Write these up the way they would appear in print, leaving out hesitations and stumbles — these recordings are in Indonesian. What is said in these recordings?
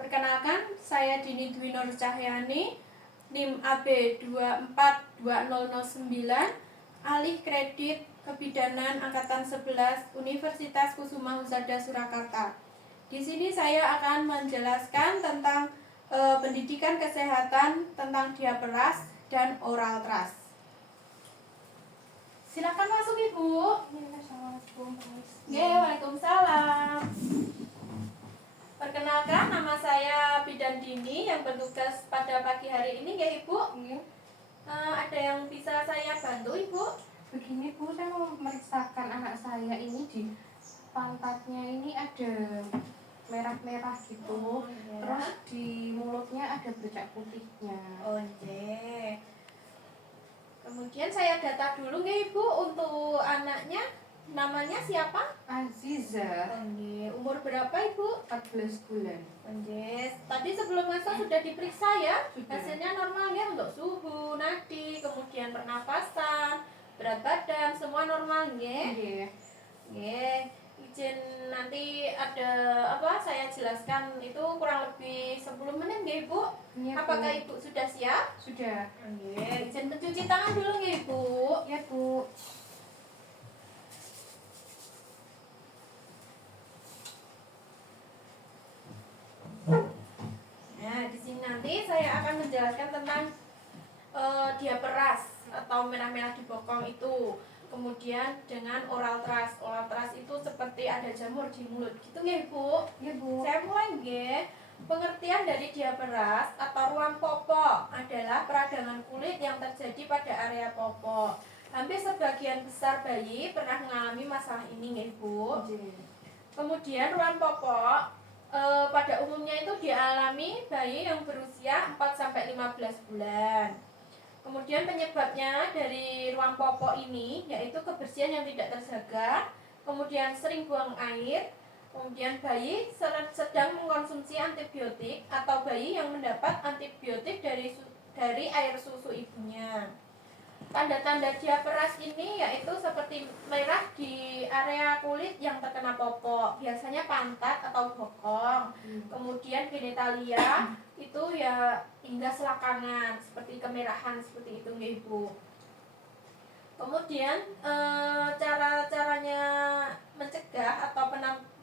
Perkenalkan, saya Dini Dwi Nur Cahyani, NIM AB 242009, alih kredit Kebidanan Angkatan 11 Universitas Kusuma Husada Surakarta. Di sini saya akan menjelaskan tentang pendidikan kesehatan, tentang diaperas dan oral trust. Silakan masuk Ibu. Waalaikumsalam. Perkenalkan, nama saya Bidan Dini yang bertugas pada pagi hari ini ya Ibu. Ada yang bisa saya bantu Ibu? Begini Bu, saya mau memeriksakan anak saya ini di pantatnya ini ada merah-merah gitu. Iya. Terus di mulutnya ada bercak putihnya. Oke. Kemudian saya data dulu ya Ibu untuk anaknya. Namanya siapa? Aziza, Umur berapa Ibu? 14 bulan. Tadi sebelum masuk sudah diperiksa ya? Sudah. Hasilnya normal ya untuk suhu, nadi, kemudian pernapasan, berat badan, semua normal ya? Izin nanti ada saya jelaskan itu kurang lebih 10 menit ya Ibu? Iya, Bu. Apakah Ibu sudah siap? Sudah. Izin mencuci tangan dulu ya Ibu? Ya Bu. Nah, di sini nanti saya akan menjelaskan tentang diaperas atau merah-merah di bokong itu. Kemudian dengan oral trust. Oral trust itu seperti ada jamur di mulut gitu nggih, Bu? Ya Bu. Saya mulai nggih. Pengertian dari diaperas atau ruam popok adalah peradangan kulit yang terjadi pada area popok. Hampir sebagian besar bayi pernah mengalami masalah ini nggih, Bu. Kemudian ruam popok pada umumnya itu dialami bayi yang berusia 4-15 bulan. Kemudian penyebabnya dari ruam popok ini yaitu kebersihan yang tidak terjaga, kemudian sering buang air, kemudian bayi sedang mengkonsumsi antibiotik atau bayi yang mendapat antibiotik dari air susu ibunya. Tanda-tanda diaperas ini yaitu seperti merah di area kulit yang terkena popok, biasanya pantat atau bokong. Kemudian genitalia itu ya hingga selakangan seperti kemerahan seperti itu nggih Ibu. Kemudian cara-caranya mencegah atau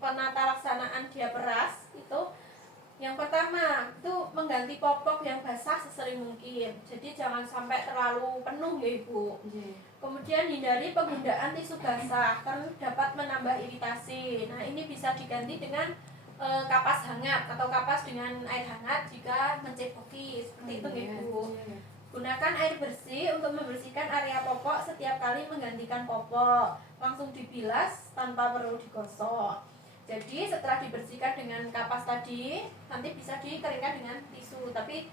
penata laksanaan diaperas itu yang pertama itu mengganti popok yang basah sesering mungkin. Jadi jangan sampai terlalu penuh ya Ibu. Kemudian hindari penggunaan tisu basah karena dapat menambah iritasi. Nah, ini bisa diganti dengan kapas hangat atau kapas dengan air hangat jika menceboki seperti itu ya Ibu. Gunakan air bersih untuk membersihkan area popok setiap kali menggantikan popok. Langsung dibilas tanpa perlu digosok. Jadi setelah dibersihkan dengan kapas tadi, nanti bisa dikeringkan dengan tisu, tapi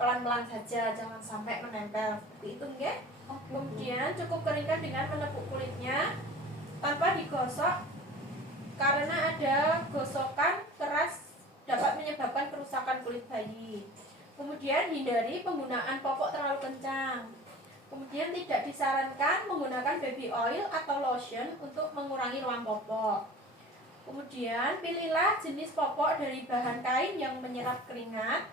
pelan-pelan saja, jangan sampai menempel seperti itu, nggih. Kemudian cukup keringkan dengan menepuk kulitnya tanpa digosok, karena ada gosokan keras dapat menyebabkan kerusakan kulit bayi. Kemudian hindari penggunaan popok terlalu kencang. Kemudian tidak disarankan menggunakan baby oil atau lotion untuk mengurangi ruam popok. Kemudian pilihlah jenis popok dari bahan kain yang menyerap keringat.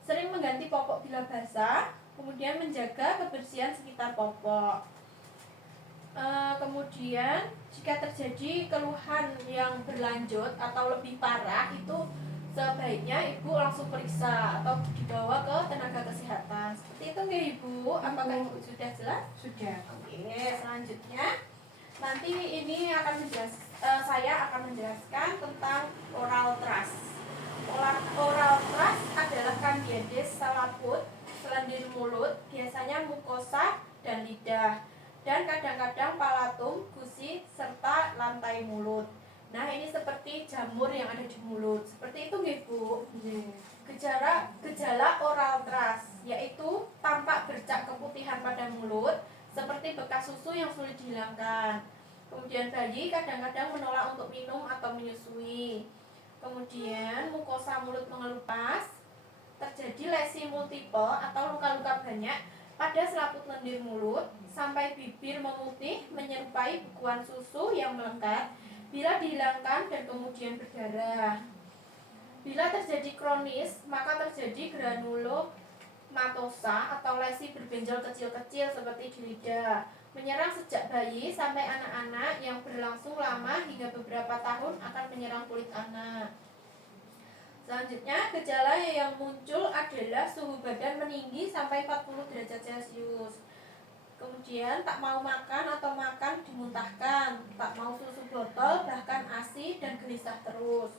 Sering mengganti popok bila basah. Kemudian menjaga kebersihan sekitar popok. Kemudian jika terjadi keluhan yang berlanjut atau lebih parah, itu sebaiknya Ibu langsung periksa atau dibawa ke tenaga kesehatan. Seperti itu nggih Ibu? Apakah Ibu sudah jelas? Sudah. Oke, selanjutnya nanti ini saya akan menjelaskan tentang oral trust. Oral trust adalah Candidase selaput, selendir mulut, biasanya mukosa dan lidah, dan kadang-kadang palatum, gusi, serta lantai mulut. Nah, ini seperti jamur yang ada di mulut. Seperti itu nggih Bu? Gejala oral trust yaitu tampak bercak keputihan pada mulut seperti bekas susu yang sulit dihilangkan. Kemudian bayi kadang-kadang menolak untuk minum atau menyusui. Kemudian mukosa mulut mengelupas, terjadi lesi multiple atau luka-luka banyak pada selaput lendir mulut, sampai bibir memutih menyerupai bukuan susu yang melengket bila dihilangkan dan kemudian berdarah. Bila terjadi kronis, maka terjadi granulomatosa atau lesi berbenjol kecil-kecil seperti di lidah, menyerang sejak bayi sampai anak-anak yang berlangsung lama hingga beberapa tahun akan menyerang kulit anak. Selanjutnya, gejala yang muncul adalah suhu badan meninggi sampai 40 derajat Celcius. Kemudian tak mau makan atau makan dimuntahkan, tak mau susu botol, bahkan ASI dan gelisah terus.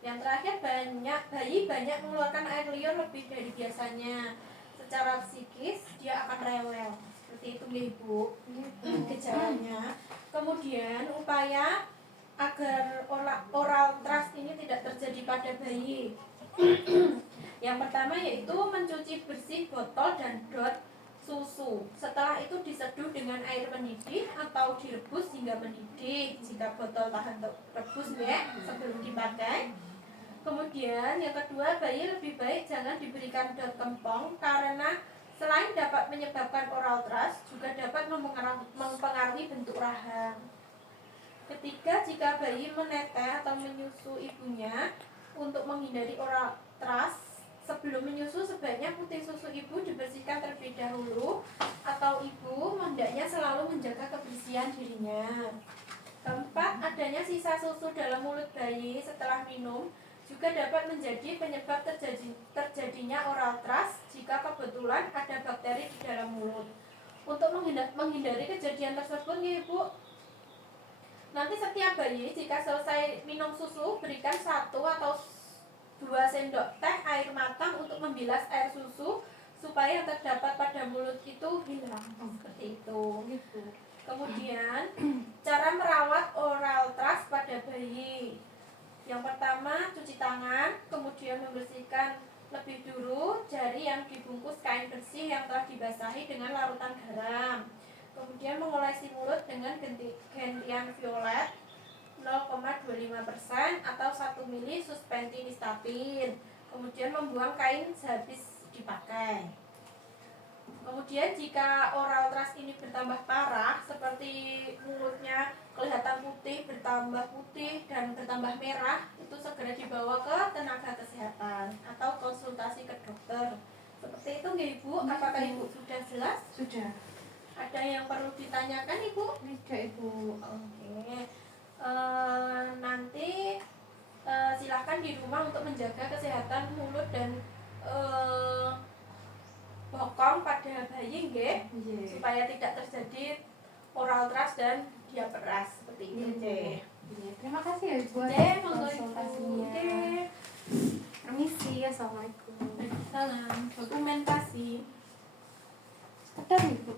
Yang terakhir, bayi banyak mengeluarkan air liur lebih dari biasanya. Secara psikis dia akan rewel. Seperti itu Ibu gejalanya. Kemudian upaya agar oral trust ini tidak terjadi pada bayi. Yang pertama yaitu mencuci bersih botol dan dot susu. Setelah itu diseduh dengan air mendidih atau direbus hingga mendidih. Jika botol tahan rebus ya sebelum dipakai. Kemudian yang kedua, bayi lebih baik jangan diberikan dot kempong karena selain dapat menyebabkan oral thrush juga dapat mempengaruhi bentuk rahang. Ketiga, jika bayi menetes atau menyusu ibunya, untuk menghindari oral thrush sebelum menyusu sebaiknya putih susu ibu dibersihkan terlebih dahulu atau ibu hendaknya selalu menjaga kebersihan dirinya. Keempat, adanya sisa susu dalam mulut bayi setelah minum juga dapat menjadi penyebab terjadinya oral thrush jika kebetulan ada bakteri di dalam mulut. Untuk menghindari kejadian tersebut ya Ibu, nanti setiap bayi jika selesai minum susu berikan 1 atau 2 sendok teh air matang untuk membilas air susu supaya yang terdapat pada mulut itu hilang. Seperti itu. Kemudian cara merawat oral thrush pada bayi. Yang pertama, cuci tangan, kemudian membersihkan lebih dulu jari yang dibungkus kain bersih yang telah dibasahi dengan larutan garam. Kemudian mengolesi mulut dengan gentian violet 0,25% atau 1 ml suspentinistapin. Kemudian membuang kain sehabis dipakai. Kemudian jika oral thrush ini bertambah parah seperti mulutnya kelihatan putih, bertambah putih dan bertambah merah, itu segera dibawa ke tenaga kesehatan atau konsultasi ke dokter. Seperti itu nggak Ibu? Apakah Ibu sudah jelas? Sudah. Ada yang perlu ditanyakan Ibu? Tidak Ibu. Oke. Nanti silakan di rumah untuk menjaga kesehatan mulut dan bokong pada bayi nggih, supaya tidak terjadi oral thrush dan diabetes seperti itu nggih. Terima kasih ya Ibu atas konsultasinya. Permisi, assalamualaikum. Salam. Dokumentasi. Betul Ibu.